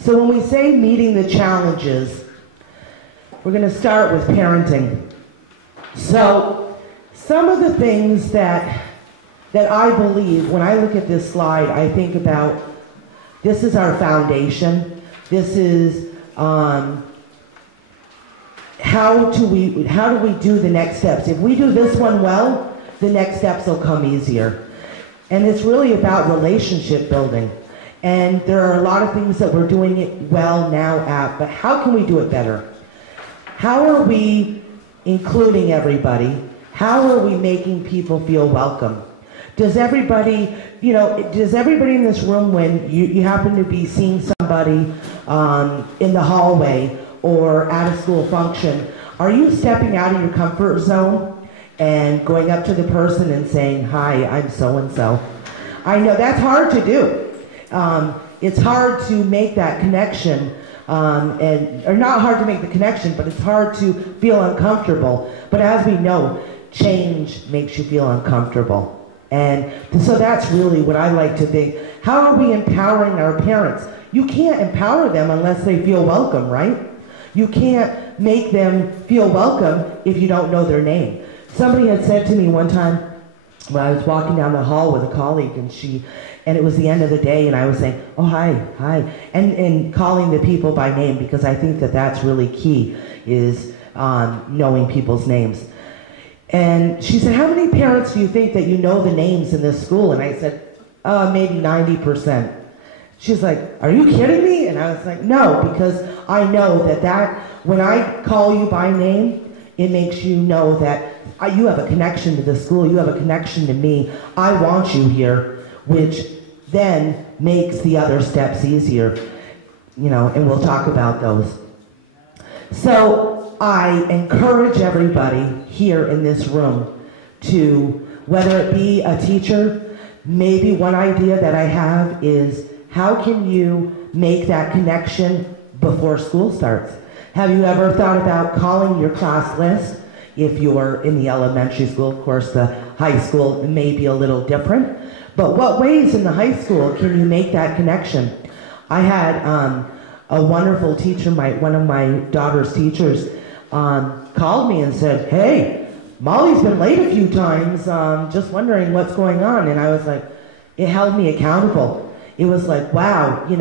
So when we say meeting the challenges, we're going to start with parenting. So some of the things that I believe, when I look at this slide, I think about, this is our foundation. This is how do we do the next steps? If we do this one well, the next steps will come easier. And it's really about relationship building. And there are a lot of things that we're doing it well now at, but how can we do it better? How are we including everybody? How are we making people feel welcome? Does everybody in this room, when you happen to be seeing somebody in the hallway or at a school function, are you stepping out of your comfort zone and going up to the person and saying, "Hi, I'm so-and-so"? I know that's hard to do. It's hard to make that connection, or not hard to make the connection, but it's hard to feel uncomfortable. But as we know, change makes you feel uncomfortable. And so that's really what I like to think. How are we empowering our parents? You can't empower them unless they feel welcome, right? You can't make them feel welcome if you don't know their name. Somebody had said to me one time when I was walking down the hall with a colleague, and it was the end of the day, and I was saying, "Oh, hi," and calling the people by name, because I think that that's really key, is knowing people's names. And she said, "How many parents do you think that you know the names in this school?" And I said, "Maybe 90%. She's like, "Are you kidding me?" And I was like, "No, because I know that when I call you by name, it makes you know that you have a connection to the school, you have a connection to me. I want you here," which then makes the other steps easier, and we'll talk about those. So I encourage everybody here in this room to, whether it be a teacher, maybe one idea that I have is, how can you make that connection before school starts? Have you ever thought about calling your class list? If you're in the elementary school, of course, the high school may be a little different. But what ways in the high school can you make that connection? I had a wonderful teacher, one of my daughter's teachers, called me and said, "Hey, Molly's been late a few times, just wondering what's going on." And I was like, it held me accountable. It was like, wow, and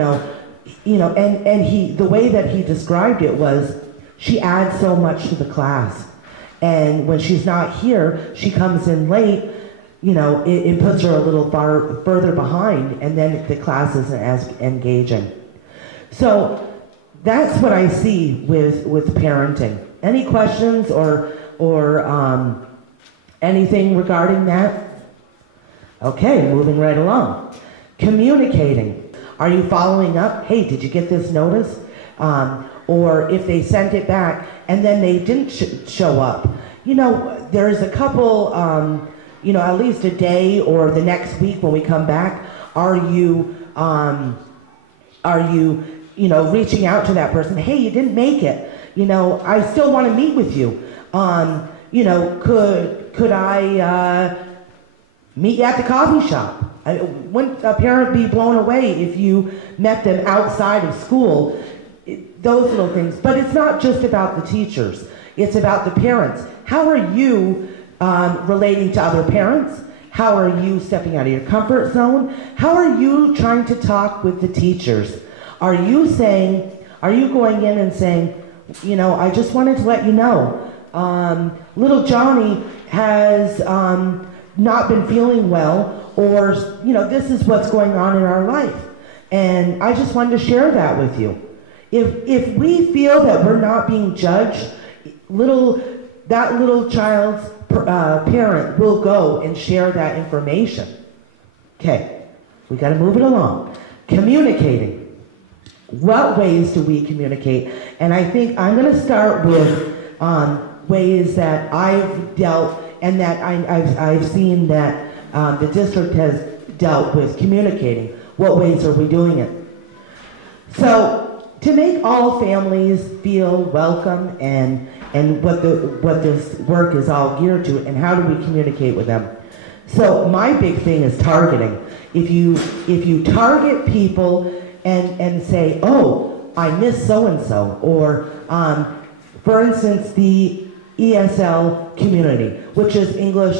the way that he described it was, she adds so much to the class. And when she's not here, she comes in late, it puts her a little further behind, and then the class isn't as engaging. So that's what I see with parenting. Any questions or anything regarding that? Okay, moving right along. Communicating. Are you following up? Hey, did you get this notice? Or if they sent it back and then they didn't show up. There's a couple, at least a day or the next week when we come back, are you reaching out to that person? Hey, you didn't make it. I still want to meet with you. Could I meet you at the coffee shop? Wouldn't a parent be blown away if you met them outside of school? Those little things. But it's not just about the teachers. It's about the parents. How are you relating to other parents? How are you stepping out of your comfort zone? How are you trying to talk with the teachers? Are you going in and saying, I just wanted to let you know, little Johnny has not been feeling well, or, this is what's going on in our life. And I just wanted to share that with you. If we feel that we're not being judged, that little child's parent will go and share that information. Okay, we got to move it along. Communicating. What ways do we communicate? And I think I'm going to start with ways that I've dealt and that I've seen that the district has dealt with communicating. What ways are we doing it? So, to make all families feel welcome and what this work is all geared to, and how do we communicate with them? So my big thing is targeting. If you target people and say, oh, I miss so-and-so, or for instance, the ESL community, which is English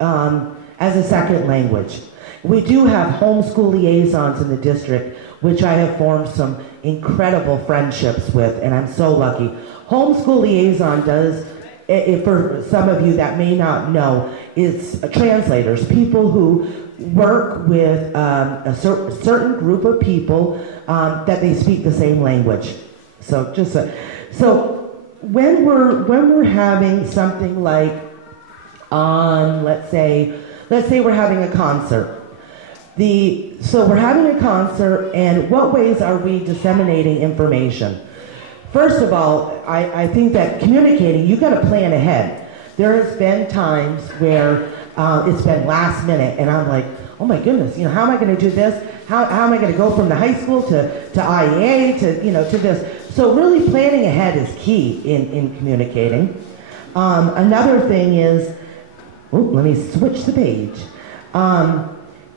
as a second language. We do have homeschool liaisons in the district, which I have formed some incredible friendships with, and I'm so lucky. Homeschool liaison does, for some of you that may not know, it's translators, people who work with a certain group of people that they speak the same language. So when we're having something like let's say we're having a concert. So we're having a concert, and what ways are we disseminating information? First of all, I think that communicating, you got to plan ahead. There has been times where it's been last minute, and I'm like, oh my goodness, how am I going to do this? How am I going to go from the high school to IEA to this? So really planning ahead is key in communicating. Another thing is, let me switch the page.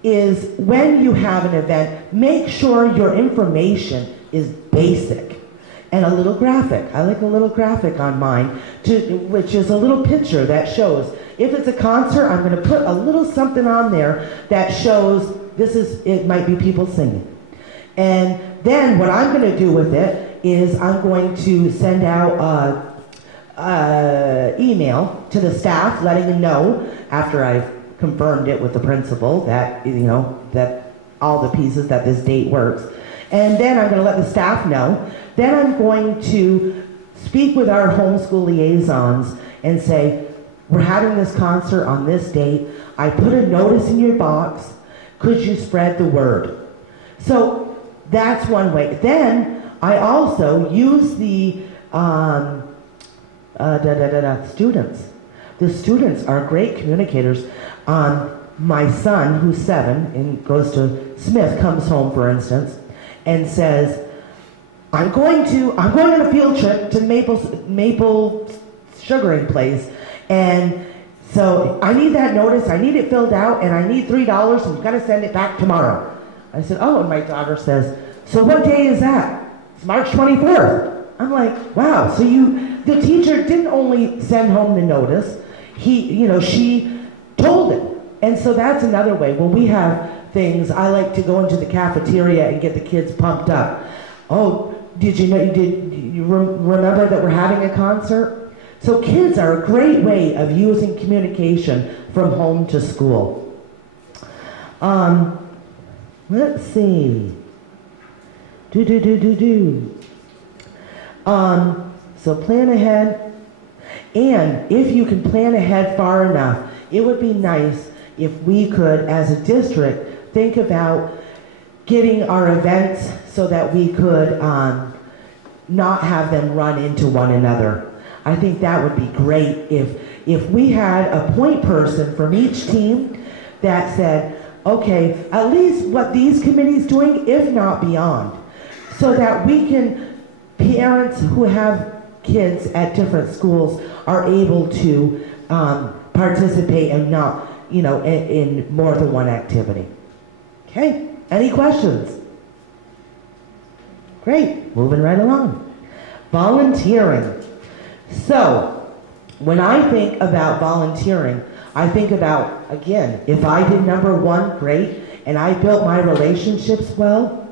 Is when you have an event, make sure your information is basic and a little graphic. I like a little graphic on mine, which is a little picture that shows. If it's a concert, I'm going to put a little something on there that shows it might be people singing. And then what I'm going to do with it is I'm going to send out email to the staff letting them know after I've confirmed it with the principal that that all the pieces that this date works, and then I'm going to let the staff know. Then I'm going to speak with our homeschool liaisons and say, we're having this concert on this date. I put a notice in your box. Could you spread the word? So that's one way. Then I also use the students. The students are great communicators. My son, who's 7 and goes to Smith, comes home, for instance, and says, I'm going on a field trip to Maple sugaring place, and so I need that notice, I need it filled out, and I need $3, and you've got to send it back tomorrow. I said, oh, and my daughter says, so what day is that? It's March 24th. I'm like, wow, so the teacher didn't only send home the notice, she told him. And so that's another way. When we have things, I like to go into the cafeteria and get the kids pumped up. Oh, did you remember that we're having a concert? So kids are a great way of using communication from home to school. Let's see. So plan ahead. And if you can plan ahead far enough, it would be nice if we could, as a district, think about getting our events so that we could not have them run into one another. I think that would be great if we had a point person from each team that said, okay, at least what these committees doing, if not beyond, so that we can, parents who have kids at different schools are able to participate and not, in more than one activity. Okay, any questions? Great, moving right along. Volunteering. So, when I think about volunteering, I think about, again, if I did number 1, great, and I built my relationships well,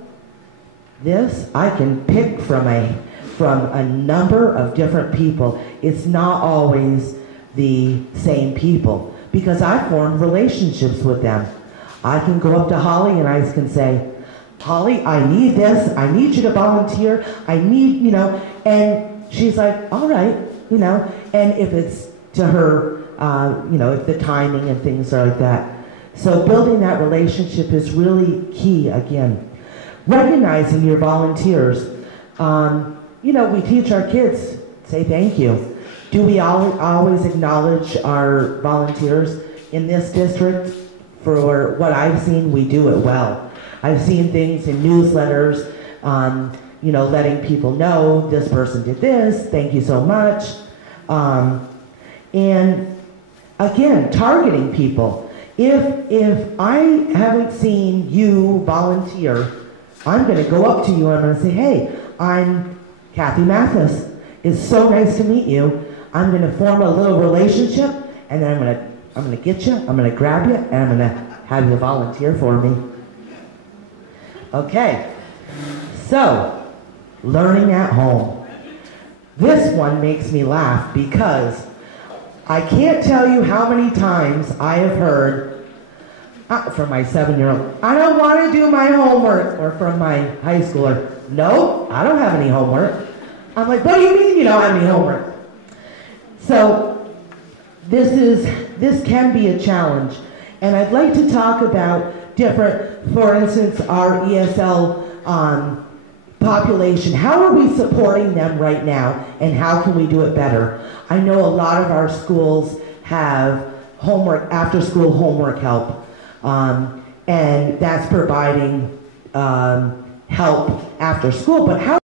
this I can pick from a number of different people. It's not always the same people, because I formed relationships with them. I can go up to Holly and I can say, Holly, I need this, I need you to volunteer, I need, and she's like, all right, and if it's to her, if the timing and things are like that. So building that relationship is really key, again. Recognizing your volunteers. We teach our kids, say thank you. Do we always acknowledge our volunteers? In this district, for what I've seen, we do it well. I've seen things in newsletters, letting people know this person did this, thank you so much. And again, targeting people. If I haven't seen you volunteer I'm going to go up to you and I'm going to say, hey, I'm Kathy Mathis. It's so nice to meet you. I'm going to form a little relationship, and then I'm going to get you, I'm going to grab you, and I'm going to have you volunteer for me. Okay, so learning at home. This one makes me laugh because I can't tell you how many times I have heard from my 7-year-old, I don't want to do my homework, or from my high schooler, no, I don't have any homework. I'm like, what do you mean you don't have any homework? So this can be a challenge, and I'd like to talk about different, for instance, our ESL population. How are we supporting them right now, and how can we do it better? I know a lot of our schools have homework, after-school homework help, and that's providing help after school, but how